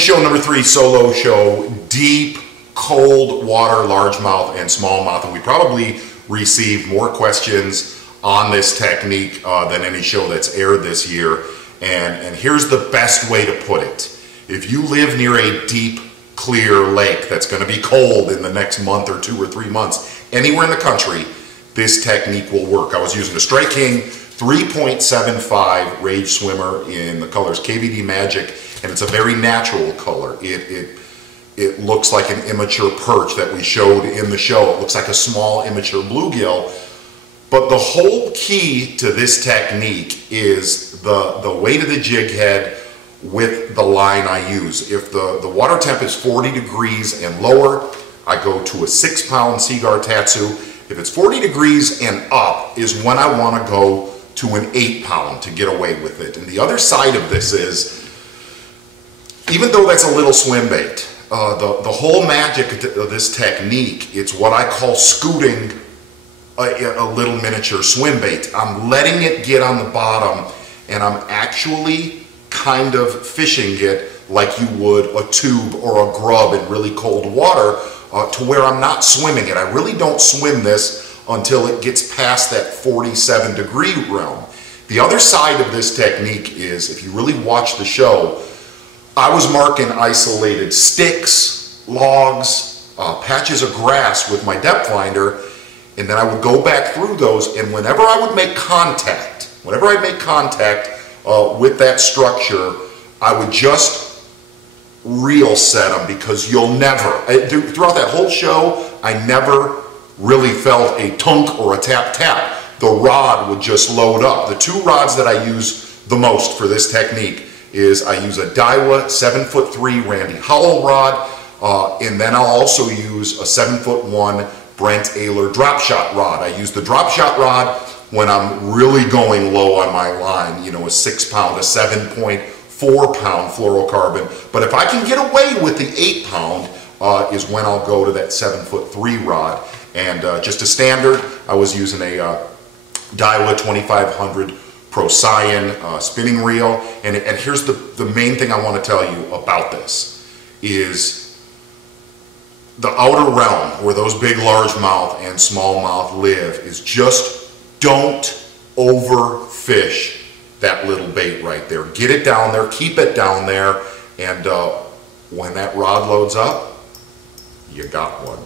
show number 3, solo show, deep, cold water, largemouth and smallmouth. And we probably received more questions on this technique than any show that's aired this year. And here's the best way to put it. If you live near a deep, clear lake that's going to be cold in the next month or 2 or 3 months, anywhere in the country, this technique will work. I was using a Strike King 3.75 Rage Swimmer in the colors KVD Magic, and it's a very natural color. It looks like an immature perch that we showed in the show. It looks like a small immature bluegill. But the whole key to this technique is the weight of the jig head with the line I use. If the water temp is 40 degrees and lower, I go to a 6-pound Seaguar Tatsu. If it's 40 degrees and up is when I want to go to an 8-pound to get away with it. And the other side of this is, even though that's a little swim bait, the whole magic of this technique, it's what I call scooting a little miniature swim bait. I'm letting it get on the bottom and I'm actually kind of fishing it like you would a tube or a grub in really cold water, to where I'm not swimming it. I really don't swim this until it gets past that 47-degree realm. The other side of this technique is, if you really watch the show, I was marking isolated sticks, logs, patches of grass with my depth finder, and then I would go back through those, and whenever I would make contact, with that structure, I would just reel set them, because you'll never, throughout that whole show, I never really felt a tunk or a tap tap. The rod would just load up. The 2 rods that I use the most for this technique is I use a Daiwa 7'3" Randy Howell rod, and then I'll also use a 7'1" Brent Ayler drop shot rod. I use the drop shot rod when I'm really going low on my line, you know, a 6-pound, a 7.4-pound fluorocarbon. But if I can get away with the 8-pound, is when I'll go to that 7'3" rod. And just a standard, I was using a Daiwa 2500 Procyon spinning reel. And here's the main thing I want to tell you about this is the outer realm where those big largemouth and smallmouth live is just don't overfish that little bait right there. Get it down there, keep it down there, and when that rod loads up, you got one.